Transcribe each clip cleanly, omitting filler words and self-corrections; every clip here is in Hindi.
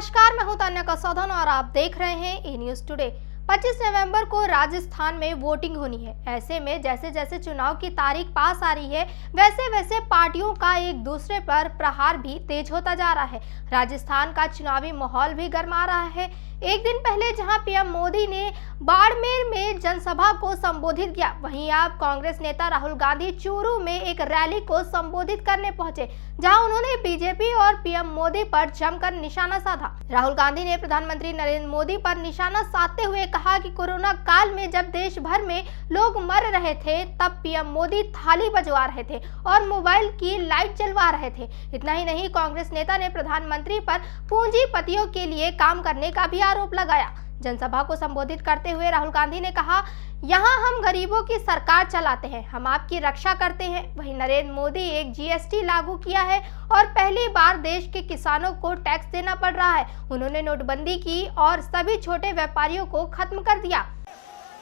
नमस्कार, मैं हूं तान्या कसौधन और आप देख रहे हैं ए न्यूज टुडे। 25 नवंबर को राजस्थान में वोटिंग होनी है। ऐसे में जैसे जैसे चुनाव की तारीख पास आ रही है, वैसे वैसे पार्टियों का एक दूसरे पर प्रहार भी तेज होता जा रहा है। राजस्थान का चुनावी माहौल भी गर्मा रहा है। एक दिन पहले जहां पीएम मोदी ने बाड़मेर में जनसभा को संबोधित किया, वहीं अब कांग्रेस नेता राहुल गांधी चूरू में एक रैली को संबोधित करने पहुंचे, जहां उन्होंने बीजेपी और पीएम मोदी पर जमकर निशाना साधा। राहुल गांधी ने प्रधानमंत्री नरेंद्र मोदी पर निशाना साधते हुए कहा कि कोरोना काल में जब देश भर में लोग मर रहे थे, तब पीएम मोदी थाली बजवा रहे थे और मोबाइल की लाइट जलवा रहे थे। इतना ही नहीं, कांग्रेस नेता ने प्रधानमंत्री पर पूंजीपतियों के लिए काम करने का भी आरोप लगाया। जनसभा को संबोधित करते हुए राहुल गांधी ने कहा, यहाँ हम गरीबों की सरकार चलाते हैं, हम आपकी रक्षा करते हैं। वहीं नरेंद्र मोदी एक जीएसटी लागू किया है और पहली बार देश के किसानों को टैक्स देना पड़ रहा है। उन्होंने नोटबंदी की और सभी छोटे व्यापारियों को खत्म कर दिया।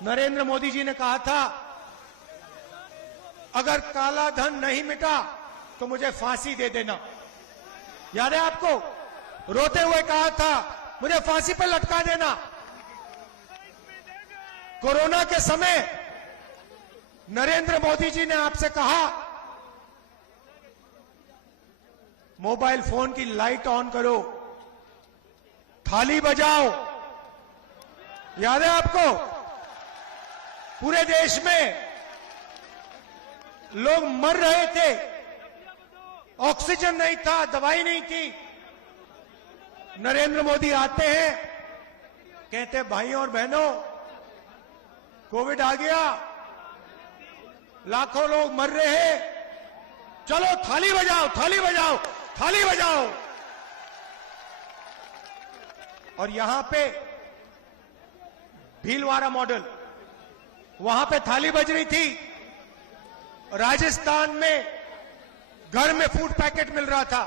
नरेंद्र मोदी जी ने कहा था, अगर काला धन नहीं मिटा तो मुझे फांसी दे देना। याद है आपको? रोते हुए कहा था, मुझे फांसी पर लटका देना। कोरोना के समय नरेंद्र मोदी जी ने आपसे कहा, मोबाइल फोन की लाइट ऑन करो, थाली बजाओ। याद है आपको? पूरे देश में लोग मर रहे थे, ऑक्सीजन नहीं था, दवाई नहीं थी। नरेंद्र मोदी आते हैं, कहते भाइयों और बहनों, कोविड आ गया, लाखों लोग मर रहे हैं, चलो थाली बजाओ, थाली बजाओ, थाली बजाओ। और यहां पे भीलवाड़ा मॉडल, वहां पे थाली बज रही थी। राजस्थान में घर में फूड पैकेट मिल रहा था,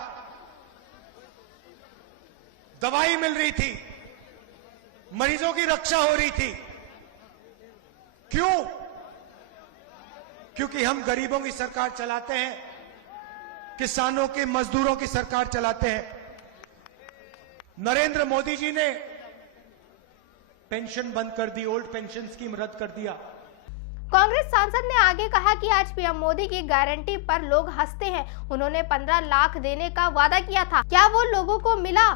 दवाई मिल रही थी, मरीजों की रक्षा हो रही थी। क्यों? क्योंकि हम गरीबों की सरकार चलाते हैं, किसानों के, मजदूरों की सरकार चलाते हैं। नरेंद्र मोदी जी ने पेंशन बंद कर दी, ओल्ड पेंशन स्कीम रद्द कर दिया। कांग्रेस सांसद ने आगे कहा कि आज पीएम मोदी की गारंटी पर लोग हंसते हैं। उन्होंने 15 लाख देने का वादा किया था, क्या वो लोगों को मिला?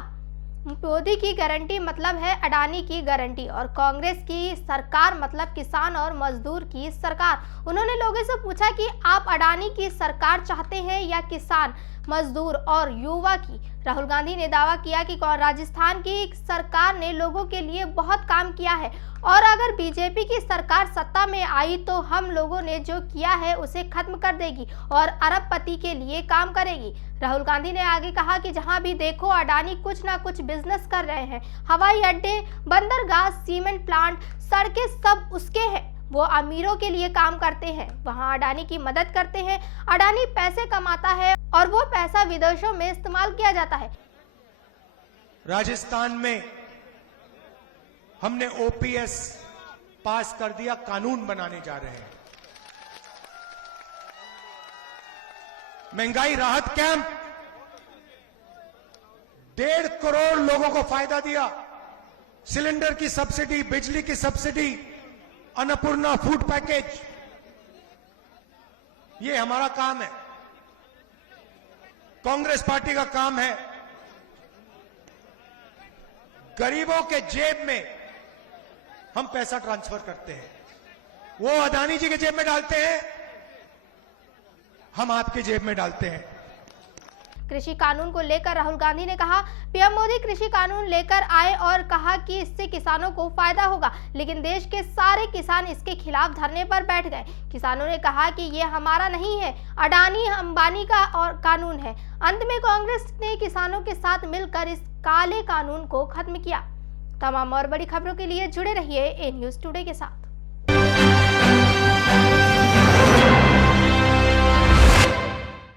मोदी की गारंटी मतलब है अडानी की गारंटी और कांग्रेस की सरकार मतलब किसान और मजदूर की सरकार। उन्होंने लोगों से पूछा कि आप अडानी की सरकार चाहते हैं या किसान, मजदूर और युवा की। राहुल गांधी ने दावा किया कि राजस्थान की सरकार ने लोगों के लिए बहुत काम किया है और अगर बीजेपी की सरकार सत्ता में आई तो हम लोगों ने जो किया है उसे खत्म कर देगी और अरबपति के लिए काम करेगी। राहुल गांधी ने आगे कहा कि जहां भी देखो अडानी कुछ ना कुछ बिजनेस कर रहे हैं। हवाई अड्डे, बंदरगाह, सीमेंट प्लांट, सड़कें सब उसके हैं। वो अमीरों के लिए काम करते हैं, वहां अडानी की मदद करते हैं। अडानी पैसे कमाता है और वो पैसा विदेशों में इस्तेमाल किया जाता है। राजस्थान में हमने ओपीएस पास कर दिया, कानून बनाने जा रहे हैं। महंगाई राहत कैंप 1.5 करोड़ लोगों को फायदा दिया। सिलेंडर की सब्सिडी, बिजली की सब्सिडी, अन्नपूर्णा फूड पैकेज, ये हमारा काम है, कांग्रेस पार्टी का काम है। गरीबों के जेब में हम पैसा ट्रांसफर करते हैं, वो अदानी जी के जेब में डालते हैं, हम आपके जेब में डालते हैं। कृषि कानून को लेकर राहुल गांधी ने कहा, पीएम मोदी कृषि कानून लेकर आए और कहा कि इससे किसानों को फायदा होगा, लेकिन देश के सारे किसान इसके खिलाफ धरने पर बैठ गए। किसानों ने कहा कि ये हमारा नहीं है, अडानी अंबानी का और कानून है। अंत में कांग्रेस ने किसानों के साथ मिलकर इस काले कानून को खत्म किया। तमाम और बड़ी खबरों के लिए जुड़े रहिए ए न्यूज टुडे के साथ।